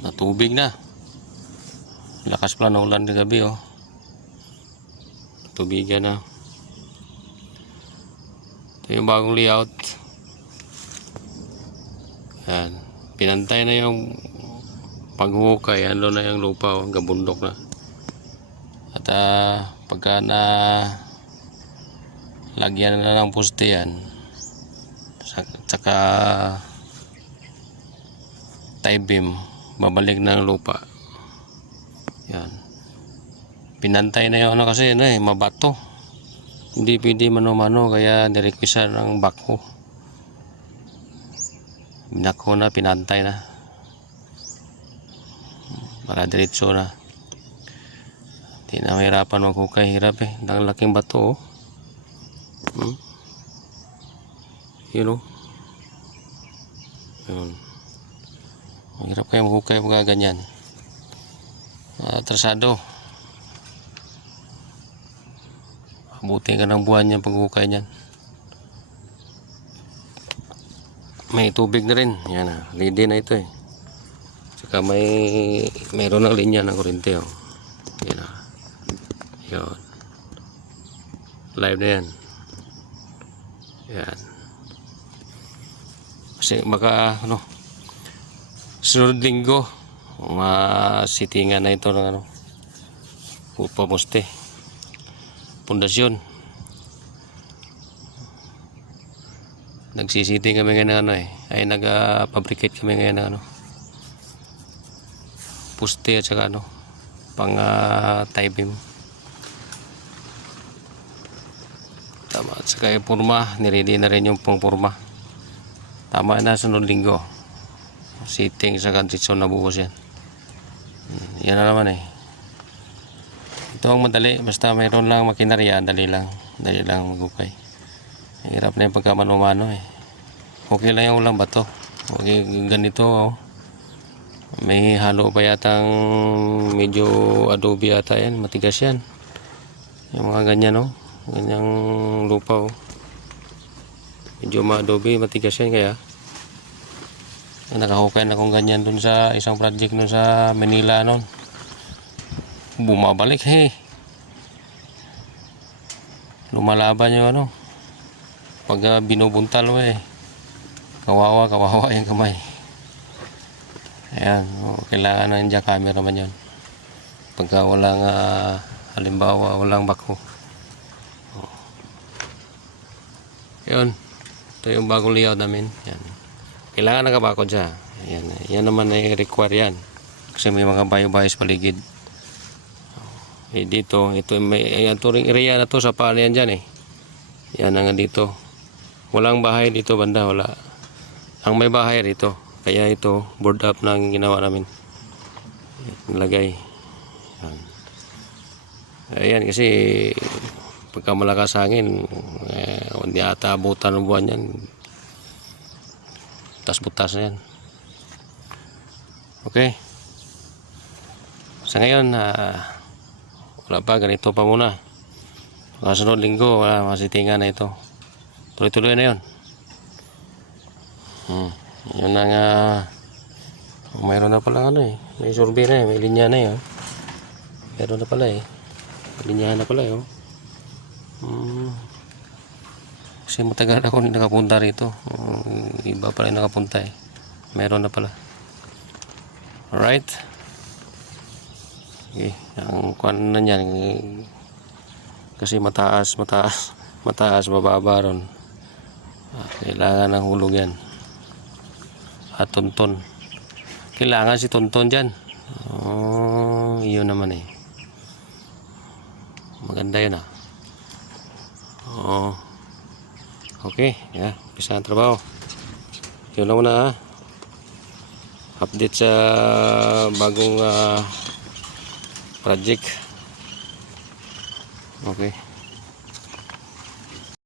Natubig na. Lakas pala ng ulan ng gabi, oh. Tubigan na. Ito yung bagong layout. Yan. Pinantay na yung paghukay. Ano na yung lupa, oh. Gabundok na. At pagka na lagyan na ng poste yan, saka tie beam, babalik ng lupa. Yan. Pinantay na yung ano kasi mabato. Hindi pwede mano-mano, kaya nirequisan ng backhoe. Binakho na, pinantay na. Para diretso na. Hindi na mahirapan maghukay, hirap eh. Ang laking bato, oh. Yun, oh. Yun. Mahirap kayo maghukay mga ganyan. Atrasado. Abutin ka ng buwan yung paghukay niyan. May tubig na rin. Yan na. Ready na ito eh. Saka mayroon ng linya ng kuryente, oh. Yan na. Yun. Live na yan. Yan. Kasi baka sunod linggo masitingan na ito ng pamuste, pundasyon. Nagsisiting kami ngayon ay nag-fabricate kami ngayon ng poste at saka pang tie beam. Tama, at saka yung purma, niready na rin yung pang purma. Tama na, sunod linggo sitting sa kanditsyon na buhos yan. Yan na naman eh. Ito ang madali, basta mayroon lang makinarya, dali lang maghukay. Hirap na yung pagkamano-mano eh. Okay lang yung ulang bato. Okay, ganito, oh. May halo pa yatang medyo adobe yata yan, matigas yan. Yung mga ganyan, oh. Ganyang lupa, oh. Medyo ma-adobe, matigas yan, kaya nakahukay na kung ganyan dun sa isang project dun sa Manila noon. Bumabalik, hey. Lumalaban yung pag binubuntal mo eh. Kawawa yung kamay. Ayan, kailangan ng jackhammer naman yun. Pagka walang halimbawa walang backhoe. Yun. Ito yung bagong layout namin. Yan. Kailangan nakabakod siya. Yan naman ay require yan. Kasi may mga bayo-bayos paligid. Dito, ito may turing area na to sa palayan dyan eh. Yan ang dito. Walang bahay dito banda, wala. Ang may bahay dito. Kaya ito, board up na ang ginawa namin. Nilagay. Yan. Ayan kasi pagka malakas hangin, hindi ata abutan ng buwan yan. Tas-butas na yan. Okay. Sa ngayon, wala pa, ganito pa muna. Kasunod linggo, wala, masitingan na ito. Tuloy-tuloy na yun. Yun ang mayroon na pala may survey na may linya na yun. Mayroon na pala linyahan na pala yun. Kasi matagal ako nakapunta rito. Iba pa rin nakapunta eh. Meron na pala. Alright. Okay. Ang kuwan na yan. Kasi mataas, mababa ron. Kailangan ng hulog yan. At tonton. Kailangan si tonton dyan. Iyon naman eh. Maganda yun . Okay, umpisa ang trabaho. Yun lang muna update sa bagong project. Okay.